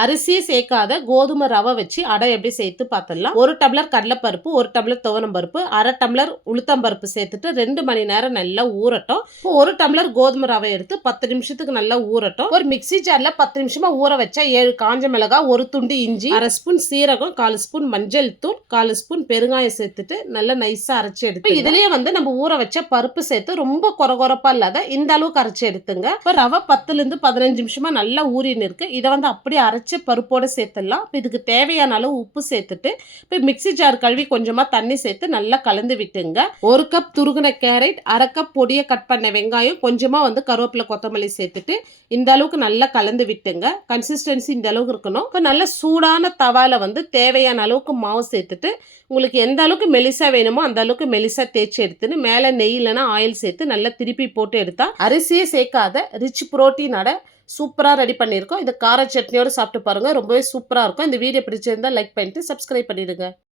அரிசியே சேர்க்காத கோதுமை ரவை வச்சு அடை எப்படி சேர்த்து பார்த்துடலாம். ஒரு டம்ளர் கடலைப்பருப்பு ஒரு டம்ளர் துவரம் பருப்பு அரை டம்ளர் உளுத்தம்பருப்பு சேர்த்துட்டு ரெண்டு மணி நேரம் நல்லா ஊறட்டும். இப்போ ஒரு டம்ளர் கோதுமை ரவை எடுத்து பத்து நிமிஷத்துக்கு நல்லா ஊறட்டும். ஒரு மிக்சி ஜாரில் பத்து நிமிஷமா ஊற வச்சா ஏழு காஞ்ச மிளகாய் ஒரு துண்டு இஞ்சி அரை ஸ்பூன் சீரகம் கால் ஸ்பூன் மஞ்சள் தூள் கால் ஸ்பூன் பெருங்காயம் சேர்த்துட்டு நல்லா நைஸாக அரைச்சி எடுத்து இதுலயே வந்து நம்ம ஊற வச்ச பருப்பு சேர்த்து ரொம்ப குறகுறப்பா இல்லாத இந்த அளவுக்கு அரைச்சி எடுத்துங்க. இப்போ ரவை பத்துல இருந்து பதினஞ்சு நிமிஷமா நல்லா ஊறின்னு இருக்கு. இதை வந்து அப்படியே அரைச்சி பருப்போடு சேர்த்துடலாம். இப்போ இதுக்கு தேவையான அளவு உப்பு சேர்த்துட்டு இப்போ மிக்ஸி ஜார் கழுவி கொஞ்சமாக தண்ணி சேர்த்து நல்லா கலந்து விட்டுங்க. ஒரு கப் துருகுன கேரட் அரை கப் பொடியை கட் பண்ண வெங்காயம் கொஞ்சமாக வந்து கருவேப்பிலை கொத்தமல்லி சேர்த்துட்டு இந்த அளவுக்கு நல்லா கலந்து விட்டுங்க. கன்சிஸ்டன்சி இந்த அளவுக்கு இருக்கணும். இப்போ நல்ல சூடான தவால வந்து தேவையான அளவுக்கு மாவு சேர்த்துட்டு உங்களுக்கு எந்த அளவுக்கு மெலிசா வேணுமோ அந்த அளவுக்கு மெலிசா தேய்ச்சி எடுத்துன்னு மேலே நெய் இல்லைன்னா ஆயில் சேர்த்து நல்லா திருப்பி போட்டு எடுத்தால் அரிசியே சேர்க்காத ரிச் புரோட்டீன் அடை சூப்பராக ரெடி பண்ணியிருக்கோம். இது கார சட்னியோட சாப்பிட்டு பாருங்கள் ரொம்பவே சூப்பராக இருக்கும். இந்த வீடியோ பிடிச்சிருந்தா லைக் பண்ணிட்டு சப்ஸ்கிரைப் பண்ணிடுங்க.